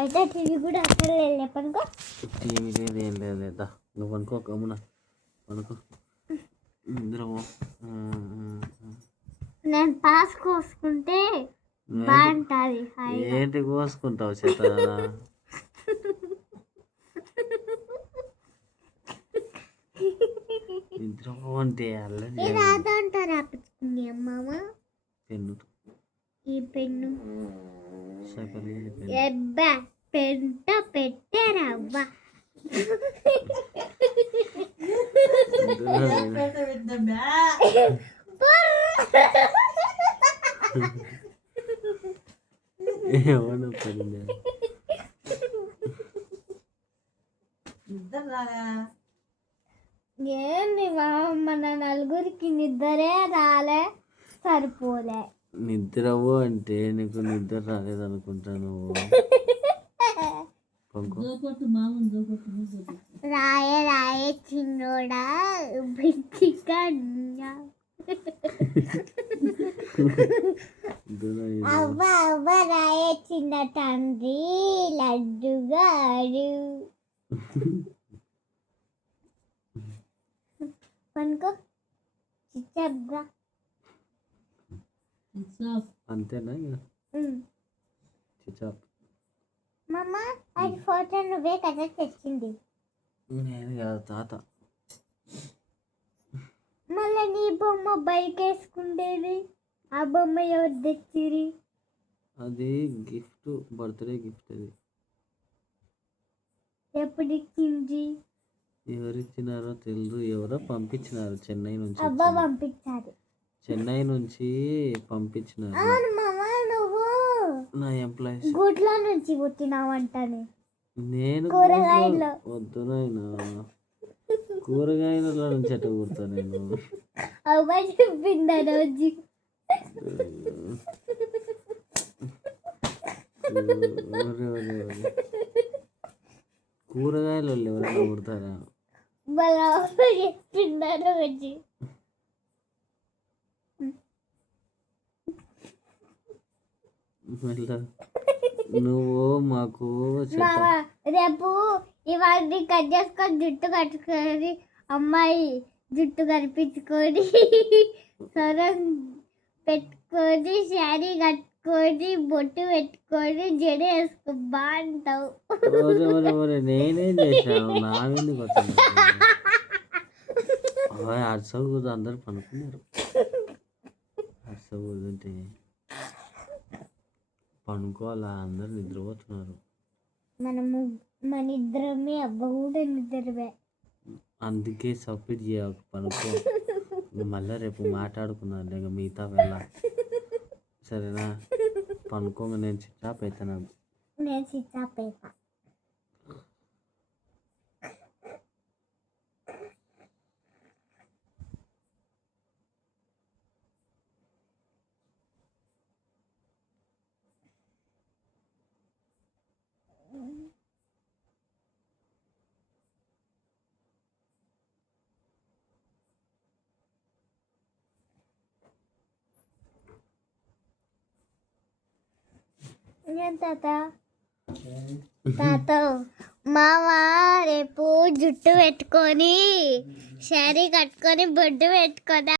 అయితే టీవీ కూడా అక్కడ లేపనుకో. టీవీ లేదు ఏం లేదు లేదా నువ్వు అనుకో కమ్మున అనుకో నిద్రపో. నేను పాస్ కోసుకుంటే బాగుంటుంది. ఏంటి కోసుకుంటావు చేత నిద్రపో అంటే అల్లరి రాదంటా రాపించుకుంది అమ్మ పెన్ను ఈ పెన్ను సకలి ఎబ్బా పెంట పెట్టారా అవ్వ ఏమన్నా పడింది ఏంది మన నలుగురికి నిద్రే రాలే సరిపోలే. నిద్రవు అంటే నీకు నిద్ర రాలేదనుకుంటా నువ్వు. రాయే రాయే చిన్నోడా బిచ్చిగా అవ్వ అవ్వ రాయే చిన్న తండ్రి లడ్డుగాడు పనుకో చిచ్చబ్గా అంతేనా చిచాప్. మమ్మ అది ఫోటో నువ్వే కదా తెచ్చింది. నేను కాదు తాత. మళ్ళీ నీ బొమ్మ బైక్ వేసుకుండేది ఆ బొమ్మ ఎవరు తెచ్చిరి? అది గిఫ్ట్ బర్త్డే గిఫ్ట్. అది ఎప్పుడు ఇచ్చింది? ఎవరిచ్చినారో తెలియదు. ఎవరో పంపించినారు చెన్నై నుంచి. అబ్బా పంపించారు. చెన్నై నుంచి పంపించినారు. నువ్వు నా ఎంప్లాయీస్ గుడ్ల నుంచి పుట్టినావంటాను. నేను కూరగాయలు వద్దు నాయనా కూరగాయల నుంచి ఎట్ట కూర్తా నేను. అవ్వ చెప్పింది ఆ రోజు. కూరగాయలు ఎవరైనా కుడతారా? చెప్పింది ఆ రోజు. నువ్వు మాకు రేపు ఇవాళ కట్ చేసుకొని జుట్టు కట్టుకొని అమ్మాయి జుట్టు కనిపించుకొని సరం పెట్టుకొని శారీ కట్టుకొని బొట్టు పెట్టుకొని జడ వేసుకో బాగుంటావు. నేనేం చేశాను నా ఎందుకు వచ్చాను? అర్సవు అందరు పనుకున్నారు. అర్సవు అంటే పనుకోవాలా? అందరు నిద్రపోతున్నారు. మన ఇద్దరమే అబ్బా కూడా నిద్రమే. అందుకే సబ్మిట్ చేయక పనుకో. మళ్ళీ రేపు మాట్లాడుకున్నాను లేక మిగతా వేళ. సరేనా? పనుకోగా నేను చిచ్చాప్ అవుతాను. నేను చిచ్చాప్ అవుతా. తాత మామ రేపు జుట్టు పెట్టుకొని శారీ కట్టుకొని బొడ్డు పెట్టుకొని